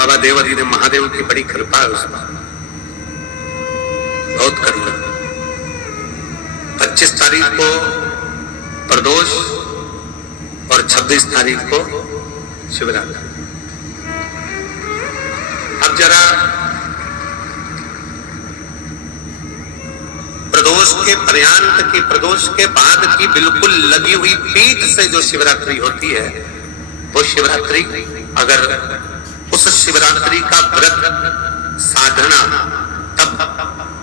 बाबा देवाधिदेव महादेव की बड़ी कृपा है उसमें, बहुत करुणा। 25 तारीख को प्रदोष और 26 तारीख को शिवरात्रि। अब जरा प्रदोष के पर्यंत की, प्रदोष के बाद की बिल्कुल लगी हुई पीठ से जो शिवरात्रि होती है, वो शिवरात्रि, अगर उस शिवरात्रि का व्रत, साधना, तप,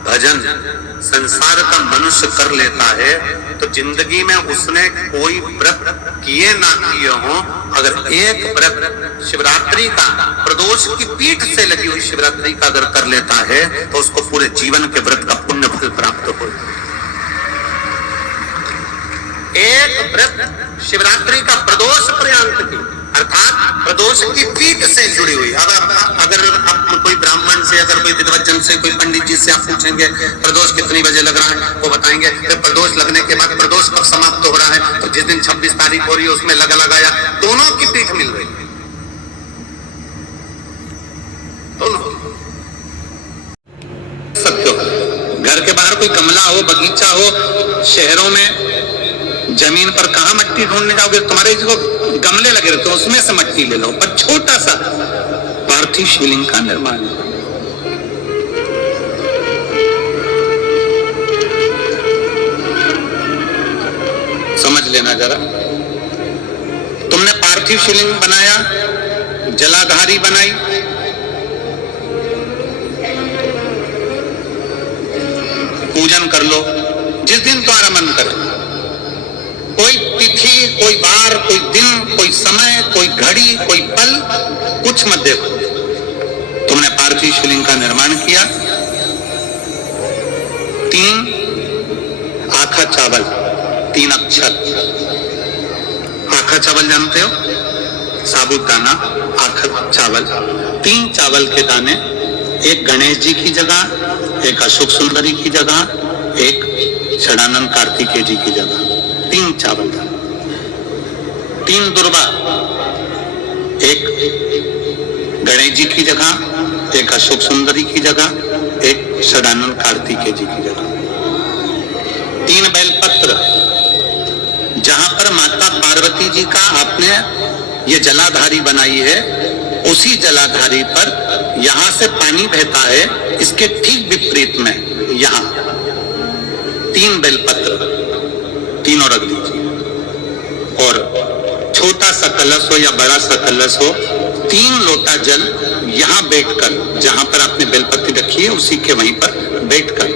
भजन, संसार का मनुष्य कर लेता है, तो जिंदगी में उसने कोई व्रत किए ना किए हो, अगर एक व्रत शिवरात्रि का, प्रदोष की पीठ से लगी हुई शिवरात्रि का अगर कर लेता है, तो उसको पूरे जीवन के व्रत का पुण्य फल प्राप्त हो। एक व्रत शिवरात्रि का प्रदोष पर्यंत की, अर्थात प्रदोष की पीठ से जुड़ी हुई। अब अगर आप कोई ब्राह्मण से, अगर कोई विद्वज्जन से, कोई पंडित जी से आप पूछेंगे प्रदोष कितनी बजे लग रहा है, वो बताएंगे कि प्रदोष लगने के बाद प्रदोष कब समाप्त हो रहा है, तो जिस दिन 26 तारीख हो रही है उसमें लगाया, दोनों की पीठ मिल रही है, दोनों। सत्य हो, घर के बाहर कोई गमला हो, बगीचा हो, शहरों में जमीन पर कहां मट्टी ढूंढने जाओगे, तुम्हारे जो गमले लगे रहते हैं उसमें से मट्टी ले लो, पर छोटा सा पार्थिव शिवलिंग का निर्माण। समझ लेना जरा, तुमने पार्थिव शिवलिंग बनाया, जलाधारी बनाई, पूजन कर लो जिस दिन तुम्हारा मन करे, कोई तिथि, कोई बार, कोई दिन, कोई समय, कोई घड़ी, कोई पल, कुछ मत देखो। तुमने पार्थिव शिवलिंग का निर्माण किया, 3 आखा चावल, 3 अक्षर। आखा चावल जानते हो, साबुदाना, आखा चावल, 3 चावल के दाने, एक गणेश जी की जगह, एक अशोक सुंदरी की जगह, एक षडानंद कार्तिकेय जी की जगह, 3 चावल, 3 दुर्वा, एक गणेश जी की जगह, एक अशोक सुंदरी की जगह, एक षडानंद कार्तिकेय जी की जगह, 3 बेलपत्र। जहां पर माता पार्वती जी का आपने ये जलाधारी बनाई है, उसी जलाधारी पर यहां से पानी बहता है, इसके ठीक विपरीत में यहां 3 बेलपत्र, तीनों रख दीजिए। और छोटा सा कलश हो या बड़ा सा कलश हो, 3 लोटा जल यहां बैठकर, जहां पर आपने बेलपत्ती रखी है उसी के वहीं पर बैठकर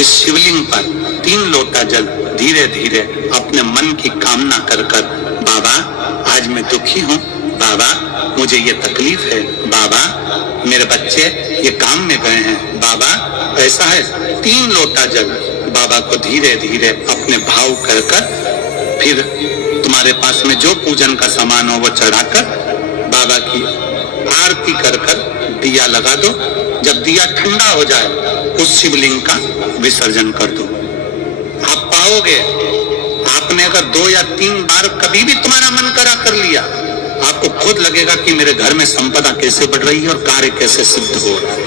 इस शिवलिंग पर 3 लोटा जल धीरे धीरे अपने मन की कामना कर कर, बाबा आज मैं दुखी हूं, बाबा मुझे ये तकलीफ है, बाबा मेरे बच्चे ये काम में गए हैं, बाबा ऐसा है, 3 लोटा जल बाबा को धीरे धीरे अपने भाव कर कर, फिर तुम्हारे पास में जो पूजन का सामान हो वो चढ़ाकर बाबा की आरती कर कर दिया लगा दो। जब दिया ठंडा हो जाए, उस शिवलिंग का विसर्जन कर दो। आप पाओगे, आपने अगर 2 या 3 बार कभी भी तुम्हारा मन करा कर लिया, आपको खुद लगेगा कि मेरे घर में संपदा कैसे बढ़ रही है और कार्य कैसे सिद्ध हो रहा है।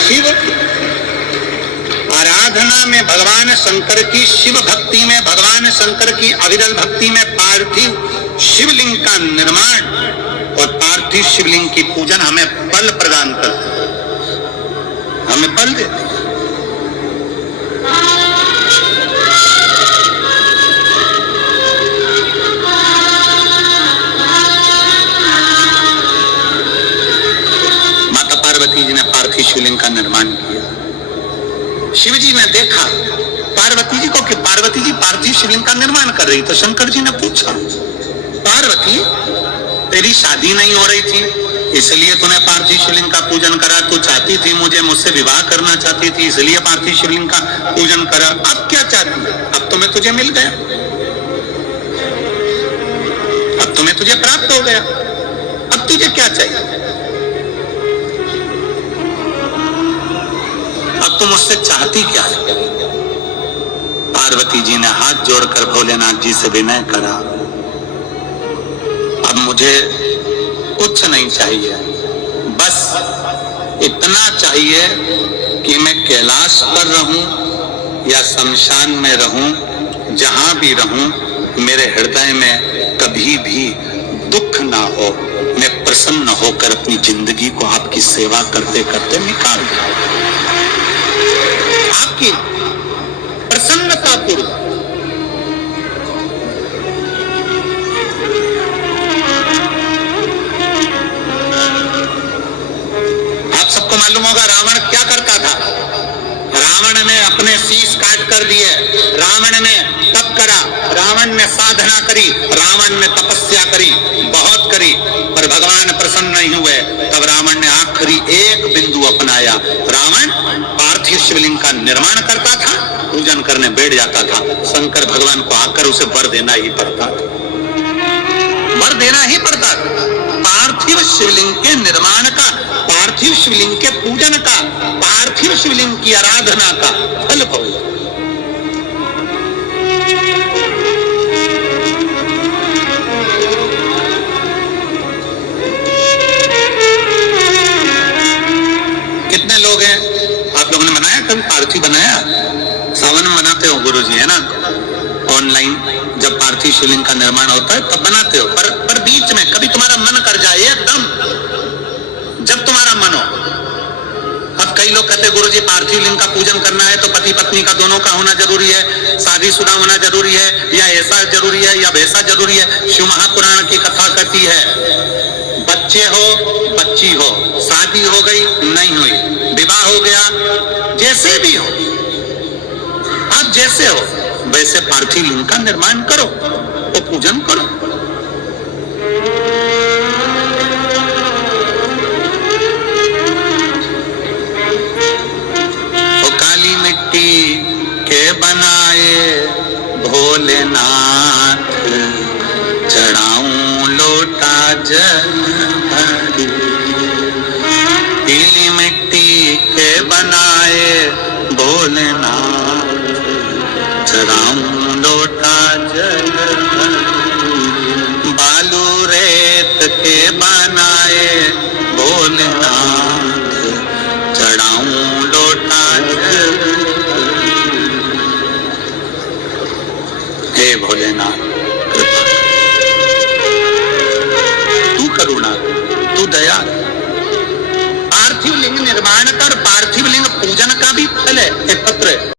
शिव आराधना में भगवान शंकर की, शिव भक्ति में भगवान शंकर की अविरल भक्ति में पार्थिव शिवलिंग का निर्माण और पार्थिव शिवलिंग की पूजन हमें बल प्रदान करती है, हमें बल देती है। माता पार्वती जी ने पार्थिव शिवलिंग का निर्माण किया। शिव जी ने देखा पार्वती जी को कि पार्वती जी पार्थिव शिवलिंग का निर्माण कर रही, तो शंकर जी ने पूछा, पार्वती तेरी शादी नहीं हो रही थी इसलिए तूने पार्थिव शिवलिंग का पूजन करा, तू चाहती थी मुझसे विवाह करना चाहती थी इसलिए पार्थिव शिवलिंग का पूजन करा, अब क्या चाहती है? अब तो मैं तुझे मिल गया, अब तो मैं तुझे प्राप्त हो गया, अब तुझे क्या चाहिए? अब तुम मुझसे चाहती क्या है? पार्वती जी ने हाथ जोड़कर भोलेनाथ जी से विनय करा, अब मुझे कुछ नहीं चाहिए, बस इतना चाहिए कि मैं कैलाश पर रहूं या शमशान में रहूं, जहां भी रहूं मेरे हृदय में कभी भी दुख ना हो, मैं प्रसन्न होकर अपनी जिंदगी को आपकी सेवा करते करते निकाल दूं। आपकी प्रसन्नता पूर्वक। आप सबको मालूम होगा रावण क्या करता था। रावण ने अपने शीश काट कर दिए, रावण ने तप करा, रावण ने साधना करी, रावण ने तपस्या करी, बहुत करी, पर भगवान प्रसन्न नहीं हुए। तब रावण ने आखिरी एक बिंदु अपनाया। रावण पार्थिव शिवलिंग का निर्माण करता था, पूजन करने बैठ जाता था। शंकर भगवान को आकर उसे वर देना ही पड़ता था, वर देना ही पड़ता था। पार्थिव शिवलिंग के निर्माण का, पार्थिव शिवलिंग के पूजन का, पार्थिव शिवलिंग की आराधना का फल भोग। कितने लोग हैं, आप लोगों ने बनाया कभी पार्थिव? बनाया? सावन में बनाते हो गुरुजी, है ना? ऑनलाइन जब पार्थिव शिवलिंग का निर्माण होता है तब बनाते हो, पर बीच में कभी तुम्हारा मन कर जाए एकदम, जब तुम्हारा मन हो। अब कई लोग कहते हैं गुरुजी पार्थिव लिंग का पूजन करना है तो पति पत्नी का दोनों का होना जरूरी है, शादीशुदा होना जरूरी है, या ऐसा जरूरी है या वैसा जरूरी है। शिव महापुराण की कथा कहती है बच्चे हो बच्ची हो, शादी हो गई नहीं हुई, विवाह हो गया, जैसे भी हो, आप जैसे हो वैसे पार्थिव लिंग का निर्माण करो, तो पूजन करो। वो काली मिट्टी के बनाए भोलेनाथ, चढ़ाऊं लोटा जल भरी। पीली मिट्टी के बनाए भोलेनाथ, चढ़ाऊं लोटा जल भरी। बालू रेत के बनाए भोलेनाथ, चढ़ाऊं लोटा जल भरी। हे भोलेनाथ कृपा, तू करुणा, तू दया। पार्थिव लिंग निर्माण कर, पार्थिव लिंग पूजन का भी फल है। एक पत्र है।